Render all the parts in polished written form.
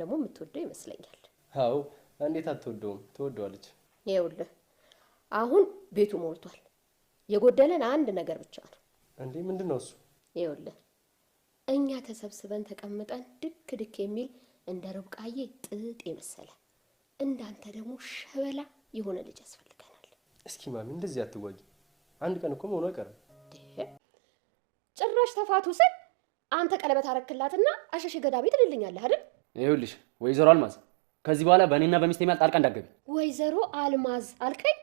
ደግሞ የምትወደው ይመስለኛል። አዎ እንዴት አትወደውም? ትወደዋለች። ይኸውልህ አሁን ቤቱ ሞልቷል። የጎደለን አንድ ነገር ብቻ ነው። እንዴ ምንድነው እሱ? ይኸውልህ እኛ ተሰብስበን ተቀምጠን ድክ ድክ የሚል እንደ ርብቃዬ ጥጥ የመሰለ እንዳንተ ደግሞ ሸበላ የሆነ ልጅ ያስፈልገናል። እስኪ ማሚ እንደዚህ አትዋጊ። አንድ ቀን እኮ መሆኑ አይቀርም። ጭራሽ ተፋቱ ስል አንተ ቀለበት አረክላትና አሸሸ ገዳሜ ትልልኛለህ አይደል? ይኸውልሽ ወይዘሮ አልማዝ ከዚህ በኋላ በእኔና በሚስቴ መሃል ጣልቃ እንዳትገቢ። ወይዘሮ አልማዝ አልከኝ?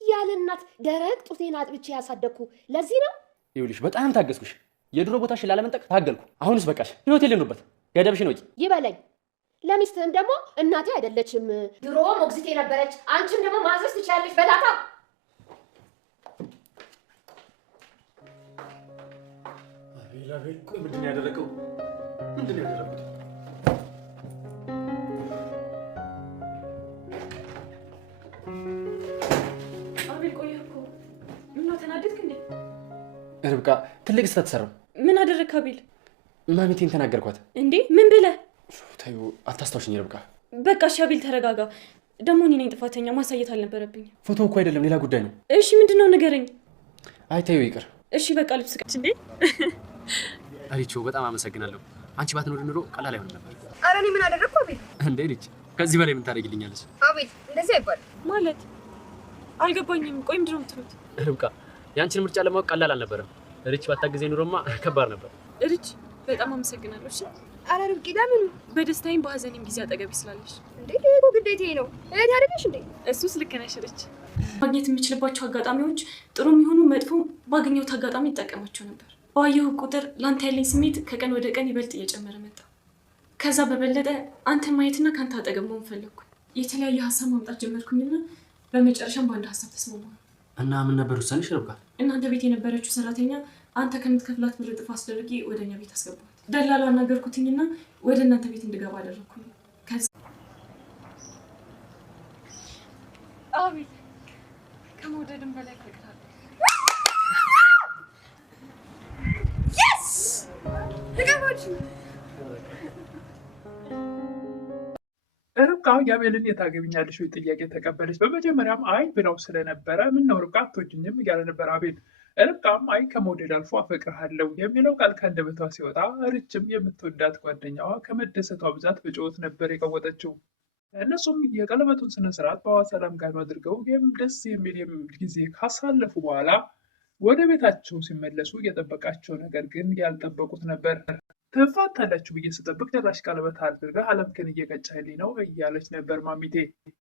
ያለ እናት ደረቅ ጡቴን አጥብቼ ያሳደግኩ ለዚህ ነው። ይኸውልሽ በጣም ታገስኩሽ። የድሮ ቦታሽን ላለመንጠቅ ታገልኩ። አሁንስ በቃሽ። ህይወቴን ልኑርበት። ገደብሽን ወቂ ይበለኝ። ለሚስትህም ደግሞ እናቴ አይደለችም ድሮ ሞግዚቴ ነበረች። አንቺም ደግሞ ማዘዝ ትችያለሽ በላታ። አቤል ቆይ ምንድን ነው ያደረገው? ምንድን ነው ያደረጉት? አቤል ቆይ እኮ ምን ተናደድክ እንዴ? ርብቃ ትልቅ ስህተት ሰራሁ። ምን አደረግክ አቤል? ማሚቴን ተናገርኳት። እንዴ ምን ብለህ? ታዩ አታስታውሽኝ ርብቃ። በቃ እሺ አቤል ተረጋጋ። ደግሞ እኔ ነኝ ጥፋተኛ፣ ማሳየት አልነበረብኝ። ፎቶ እኮ አይደለም ሌላ ጉዳይ ነው። እሺ ምንድነው ንገረኝ። አይ ታዩ ይቅር። እሺ በቃ ልብስ ቀጭ እንዴ። አሪቾ በጣም አመሰግናለሁ። አንቺ ባትኖሪ ኑሮ ቀላል አይሆንም ነበር። ኧረ እኔ ምን አደረግኩ አቤል? እንዴ ልጅ ከዚህ በላይ ምን ታደርጊልኛለሽ? አቤል እንደዚህ አይባልም ማለት አልገባኝም። ቆይ ምንድን ነው የምትሉት? ርብቃ ያንቺን ምርጫ ለማወቅ ቀላል አልነበረም። ሪች ባታግዜ ኑሮማ ከባድ ነበር። ሪች በጣም አመሰግናለሁ። እሺ ኧረ ርብቃ ለምን? በደስታዬም በሀዘኔም ጊዜ አጠገቢ ስላለሽ። እንዴ ይሄ ግዴታዬ ነው። እህቴ አይደለሽ እንዴ? እሱስ ልክ ነሽ ሪች። ማግኘት የምችልባቸው አጋጣሚዎች ጥሩም ይሁኑ መጥፎ ባገኘሁት አጋጣሚ እጠቀማቸው ነበር። ባየሁ ቁጥር ላንተ ያለኝ ስሜት ከቀን ወደ ቀን ይበልጥ እየጨመረ መጣ። ከዛ በበለጠ አንተን ማየትና ካንተ አጠገብ መሆን ፈለግኩ። የተለያየ ሀሳብ ማምጣት ጀመርኩኝና በመጨረሻም በአንድ ሀሳብ ተስማማሁ። እና ምን ነበር ውሳኔሽ ርብቃ? እናንተ ቤት የነበረችው ሰራተኛ አንተ ከምትከፍላት ብር እጥፍ አስደርጌ ወደ እኛ ቤት አስገባኋት። ደላላ አናገርኩትኝና ወደ እናንተ ቤት እንድገባ አደረግኩኝ። ከዛ አቤት ከመውደድም በላይ ፈቅዳለሁ። ርብቃ የአቤልን የታገቢኛለሽ ወይ ጥያቄ ተቀበለች። በመጀመሪያም አይ ብለው ስለነበረ ምን ነው ርብቃ አትወጂኝም እያለ ነበር አቤል። ርብቃም አይ ከመውደድ አልፎ አፈቅርሃለሁ የሚለው ቃል ከአንደበቷ ሲወጣ ርችም የምትወዳት ጓደኛዋ ከመደሰቷ ብዛት በጩኸት ነበር የቀወጠችው። እነሱም የቀለበቱን ስነስርዓት በሰላም ጋር አድርገው ደስ የሚል ጊዜ ካሳለፉ በኋላ ወደ ቤታቸው ሲመለሱ የጠበቃቸው ነገር ግን ያልጠበቁት ነበር። ትፋታላችሁ ብዬ ስጠብቅ ጭራሽ ቀለበት አድርገህ አለምክን እየቀጨህልኝ ነው እያለች ነበር ማሚቴ።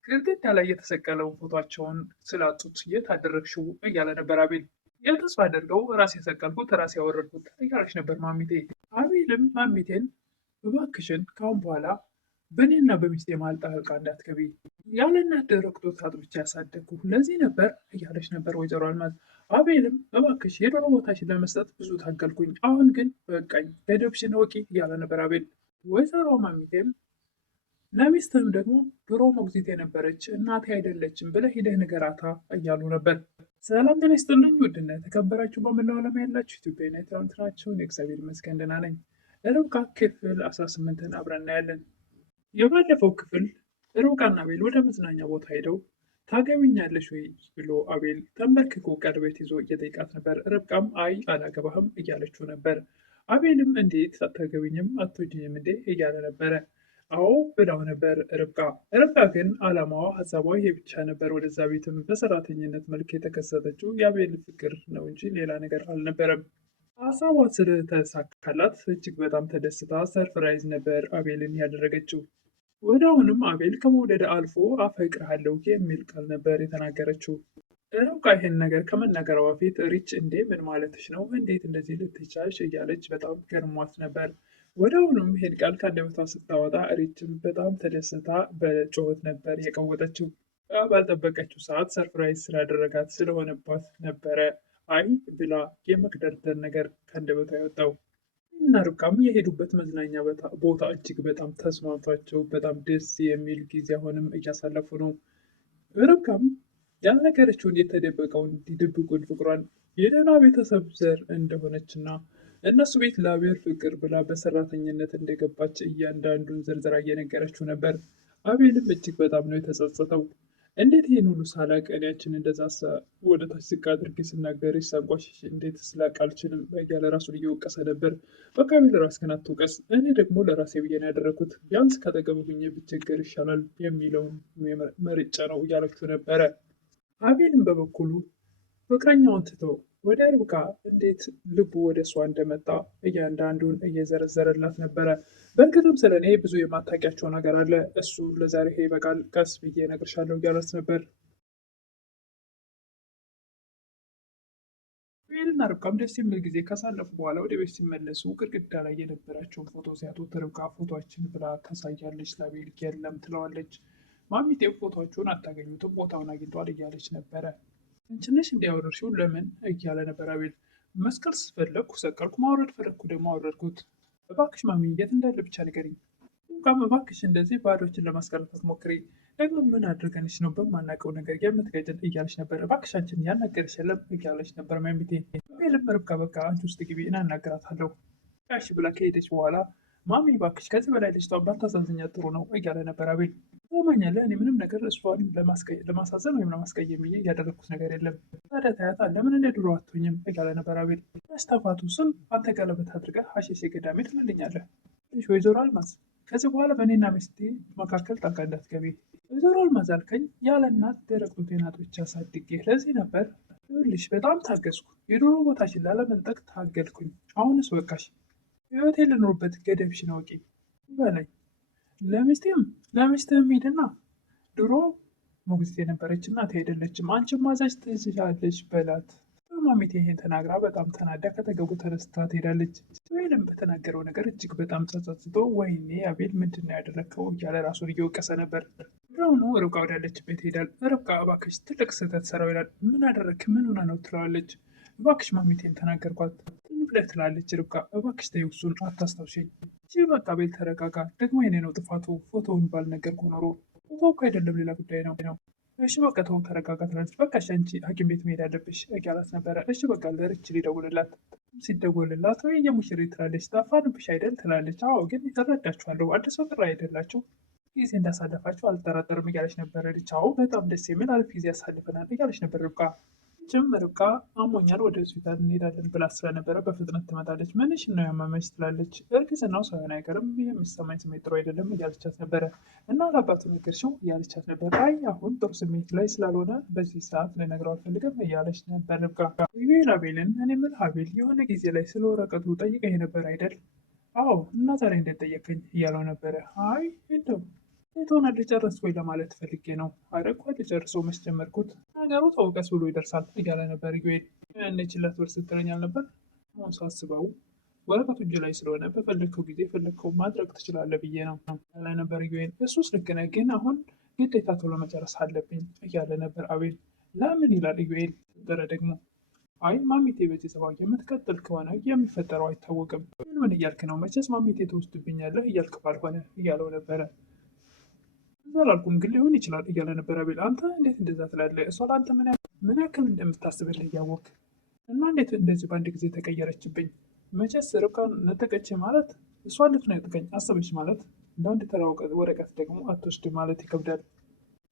ግድግዳ ላይ የተሰቀለውን ፎቷቸውን ስላጡት የት አደረግሽው እያለ ነበር አቤል። የተስፋ አድርገው ራስ የሰቀልኩት ራስ ያወረድኩት እያለች ነበር ማሚቴ። አቤልም ማሚቴን እባክሽን ካሁን በኋላ በእኔና በሚስቴ መሀል ጣልቃ እንዳትገቢ፣ ያለ እናት ደረቅ ጡት አጥብቼ ያሳደግኩ ለዚህ ነበር እያለች ነበር ወይዘሮ አልማዝ። አቤልም እባክሽ የዶሮ ቦታሽን ለመስጠት ብዙ ታገልኩኝ፣ አሁን ግን በቃኝ፣ ገደብሽን እወቂ እያለ ነበር አቤል። ወይዘሮ ማሚቴም ለሚስትህም ደግሞ ድሮ ሞግዚት የነበረች እናቴ አይደለችም ብለህ ሂደህ ንገራታ እያሉ ነበር። ሰላም ጤና ይስጥልኝ ውድና የተከበራችሁ በመላው ዓለም ያላችሁ ኢትዮጵያና ኤርትራውያን የእግዚአብሔር ይመስገን ደህና ነኝ። ርብቃ ክፍል 18ን አብረን እናያለን። የባለፈው ክፍል ርብቃና አቤል ወደ መዝናኛ ቦታ ሄደው ታገቢኛለሽ ወይ ብሎ አቤል ተንበርክኮ ቀለበት ይዞ እየጠየቃት ነበር። ርብቃም አይ አላገባህም እያለችው ነበር። አቤልም እንዴት አታገቢኝም አትወጂኝም እንዴ እያለ ነበረ። አዎ ብለው ነበር ርብቃ ግን አላማዋ ሀሳቧ ይሄ ብቻ ነበር። ወደዛ ቤትም በሰራተኝነት መልክ የተከሰተችው የአቤል ፍቅር ነው እንጂ ሌላ ነገር አልነበረም። ሀሳቧ ስለተሳካላት እጅግ በጣም ተደስታ ሰርፕራይዝ ነበር አቤልን ያደረገችው። ወዲያውኑም አቤል ከመውደድ አልፎ አፈቅርሃለሁ የሚል ቃል ነበር የተናገረችው። ርብቃ ይህን ነገር ከመናገሯ በፊት ሪች እንዴ ምን ማለትሽ ነው? እንዴት እንደዚህ ልትቻልሽ? እያለች በጣም ገርሟት ነበር። ወዲያውኑም ይህን ቃል ከአንደበቷ ስታወጣ ሪችም በጣም ተደስታ በጩኸት ነበር የቀወጠችው። ባልጠበቀችው ሰዓት ሰርፕራይዝ ስላደረጋት ስለሆነባት ነበረ አይ ብላ የመክደርደር ነገር ከአንደበቷ ያወጣው። እና ርብቃም የሄዱበት መዝናኛ ቦታ እጅግ በጣም ተስማምቷቸው በጣም ደስ የሚል ጊዜ አሁንም እያሳለፉ ነው። ርብቃም ያልነገረችውን የተደበቀውን ድብቁን ፍቅሯን የሌላ ቤተሰብ ዘር እንደሆነችና እነሱ ቤት ለአቤል ፍቅር ብላ በሰራተኝነት እንደገባች እያንዳንዱን ዝርዝር እየነገረችው ነበር። አቤልም እጅግ በጣም ነው የተጸጸተው። እንዴት ይህን ሁሉ ሳላቅ እኔያችን እንደዛ ወደ ታች ዝቅ አድርጌ ስናገርሽ ሳንቋሽሽ እንዴት ስላቅ አልችልም እያለ ራሱን እየወቀሰ ነበር። በቃ አቤል ራስህን አትውቀስ፣ እኔ ደግሞ ለራሴ ብዬ ነው ያደረኩት፣ ቢያንስ ካጠገቡ ሁኜ ብቸገር ይሻላል የሚለውን መርጬ ነው እያለችው ነበረ። አቤልም በበኩሉ ፍቅረኛውን ትቶ ወደ ርብቃ እንዴት ልቡ ወደ እሷ እንደመጣ እያንዳንዱን እየዘረዘረላት ነበረ። በእርግጥም ስለ እኔ ብዙ የማታውቂያቸው ነገር አለ፣ እሱ ለዛሬ ይበቃል፣ ቀስ ብዬ እነግርሻለሁ እያላት ነበር። አቤልና ርብቃም ደስ የሚል ጊዜ ካሳለፉ በኋላ ወደ ቤት ሲመለሱ ግድግዳ ላይ የነበራቸውን ፎቶ ሲያጡት ርብቃ ፎቶችን ብላ ታሳያለች። ለአቤል የለም ትለዋለች። ማሚቴው ፎቶዎቹን አታገኙትም፣ ቦታውን አግኝቷል እያለች ነበረ። ትንሽ እንዲያወረድሽው ለምን እያለ ነበር አቤል። መስቀል ስፈለግኩ ሰቀልኩ፣ ማውረድ ፈለግኩ ደግሞ አወረድኩት። እባክሽ ማሚ የት እንዳለ ብቻ ንገሪኝ። እንኳን እባክሽ እንደዚህ ባዶችን ለማስቀረት አትሞክሪ። ደግሞ ምን አድርገንሽ ነው በማናውቀው ነገር የምትገጭን እያለች ነበር። እባክሽ አንቺን ያናገርሽ የለም እያለች ነበር ማሚቴ። አቤልም ርብቃ በቃ አንቺ ውስጥ ግቢ እና እናገራታለሁ እሺ ብላ ከሄደች በኋላ ማሚ እባክሽ ከዚህ በላይ ልጅቷን ባታሳዝኛት ጥሩ ነው እያለ ነበር አቤል። ታማኛለህ፣ እኔ ምንም ነገር እሷን ለማሳዘን ወይም ለማስቀየም ብዬ ያደረግኩት ነገር የለም። ታዲያ ታያታ ለምን እንደ ድሮ አትሆኝም እያለ ነበር አቤል። ያስተፋቱ ስም አንተ ቀለበት አድርገህ ሀሸሼ ገዳሜ ትልልኛለህ። ወይዘሮ አልማዝ ከዚህ በኋላ በእኔና ሚስቴ መካከል ጣልቃ እንዳትገቢ። ወይዘሮ አልማዝ አልከኝ? ያለ እናት ደረቅ ጡቴን አጥብቼ አሳድጌ ለዚህ ነበር። ይኸውልሽ በጣም ታገዝኩ፣ የድሮ ቦታሽን ላለመንጠቅ ታገልኩኝ። አሁንስ በቃሽ፣ ህይወቴ ልኖርበት ገደብሽን አውቂ በለኝ። ለሚስትህም ሂድና ድሮ ሞግዚት የነበረች እናት አይደለችም፣ አንቺም ማዛጅ ትችላለች በላት። ማሚቴ ይሄን ተናግራ በጣም ተናዳ ከተገቡ ተነስታ ትሄዳለች። አቤልም በተናገረው ነገር እጅግ በጣም ጸጸትቶ ወይኔ አቤል ምንድን ነው ያደረግከው እያለ ራሱን እየወቀሰ ነበር። ወዲያውኑ ርብቃ ወዳለችበት ይሄዳል። ርብቃ እባክሽ ትልቅ ስህተት ሰራው ይላል። ምን አደረግክ? ምን ሆና ነው ትለዋለች። እባክሽ ማሚቴን ተናገርኳት ብለህ ትላለች ርብቃ። እባክሽ ተይው እሱን አታስታውሽኝ። በቃ አቤል ተረጋጋ፣ ደግሞ የኔ ነው ጥፋቱ፣ ፎቶውን ባልነገርኩህ ኖሮ። ፎቶ እኮ አይደለም ሌላ ጉዳይ ነው። እሺ በቃ ተው ተረጋጋ ትላለች። በቃ አንቺ ሐኪም ቤት መሄድ አለብሽ እያላት ነበረ። እሺ በቃ ለርች ሊደውልላት ሲደውልላት ወይ የሙሽሪት ትላለች። ጠፋንብሽ አይደል ትላለች። አዎ ግን እረዳችኋለሁ፣ አዲስ ፍቅር አይደላችሁ፣ ጊዜ እንዳሳለፋችሁ አልጠራጠርም እያለች ነበረ። ልጅ አዎ በጣም ደስ የሚል አሪፍ ጊዜ ያሳልፈናል እያለች ነበር ርብቃ። ርብቃ አሞኛል ወደ ሆስፒታል እንሄዳለን ብላ ስለነበረ በፍጥነት ትመጣለች። ምንሽ ነው ያመመች ትላለች። እርግዝናው ሳይሆን አይቀርም፣ የሚሰማኝ ስሜት ጥሩ አይደለም እያለቻት ነበረ። እና ለአባቱ ነገርሽው እያለቻት ነበር። አይ አሁን ጥሩ ስሜት ላይ ስላልሆነ በዚህ ሰዓት ልነግረው አልፈልግም እያለች ነበር ርብቃ። ይሄን አቤልን እኔ ምን አቤል የሆነ ጊዜ ላይ ስለ ወረቀቱ ጠይቀኝ ነበር አይደል? አዎ እና ዛሬ እንዴት ጠየቀኝ እያለው ነበረ። አይ እንደው የትሆነ ልጨርስ ወይ ለማለት ፈልጌ ነው። አረኳ ልጨርሰው መች ጀመርኩት፣ ነገሩ ተውቀስ ብሎ ይደርሳል እያለ ነበር ዩኤል። ያኔ ችላት በር ስትለኛል ነበር። አሁን ሳስበው ወረቀቱ እጅ ላይ ስለሆነ በፈለግከው ጊዜ ፈለግከው ማድረግ ትችላለህ ብዬ ነው ያለ ነበር ዩኤል። እሱስ ልክ ነህ፣ ግን አሁን ግዴታ ቶሎ መጨረስ አለብኝ እያለ ነበር አቤል። ለምን ይላል ዩኤል። ደረ ደግሞ አይ ማሚቴ በዚህ ጸባይ የምትቀጥል ከሆነ የሚፈጠረው አይታወቅም። ምን እያልክ ነው? መቼስ ማሚቴ ትወስድብኛለህ እያልክ ባልሆነ እያለው ነበረ። አላልኩም ግን ሊሆን ይችላል እያለ ነበር አቤል። አንተ እንዴት እንደዛ ትላለህ? እሷ ለአንተ ምን ያክል እንደምታስብልህ እያወቅ እና እንዴት እንደዚህ በአንድ ጊዜ ተቀየረችብኝ? መቼስ ርብቃን ነጠቀች ማለት እሷ ልትነጥቀኝ አሰበች ማለት እንደ አንድ ተራ ወረቀት ደግሞ አትወስድ ማለት ይከብዳል።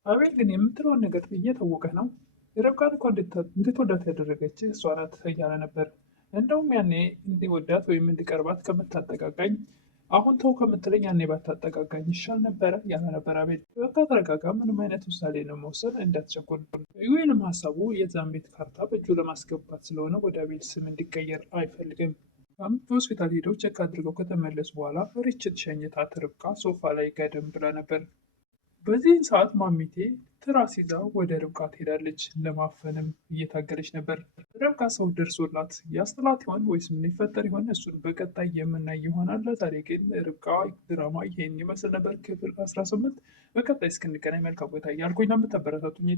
አቤል ግን የምትለውን ነገር እየታወቀህ ነው። ርብቃን እኮ እንድትወዳት ያደረገች እሷ ናት እያለ ነበር። እንደውም ያኔ እንዲወዳት ወይም እንዲቀርባት ከምታጠቃቃኝ አሁን ተው ከምትለኝ ያኔ ባታጠቃቃኝ ይሻል ነበረ ያለ ነበር አቤል። በቃ ተረጋጋ፣ ምንም አይነት ውሳኔ ለመውሰድ እንዳትቸኩል። ዩኤልም ሀሳቡ የዛን ቤት ካርታ በእጁ ለማስገባት ስለሆነ ወደ አቤል ስም እንዲቀየር አይፈልግም። በሆስፒታል ሄደው ቼክ አድርገው ከተመለሱ በኋላ ሪችን ሸኝታት ርብቃ ሶፋ ላይ ጋደም ብላ ነበር። በዚህን ሰዓት ማሚቴ ትራስ ይዛ ወደ ርብቃ ትሄዳለች። ለማፈንም እየታገለች ነበር። ርብቃ ሰው ደርሶላት ያስጥላት ይሆን ወይስ ምን ይፈጠር ይሆን? እሱን በቀጣይ የምናይ ይሆናል። ለዛሬ ግን ርብቃ ድራማ ይሄን ይመስል ነበር። ክፍል 18 በቀጣይ እስክንገናኝ መልካም ቆይታ እያልኩኝ ለምታበረታቱኝ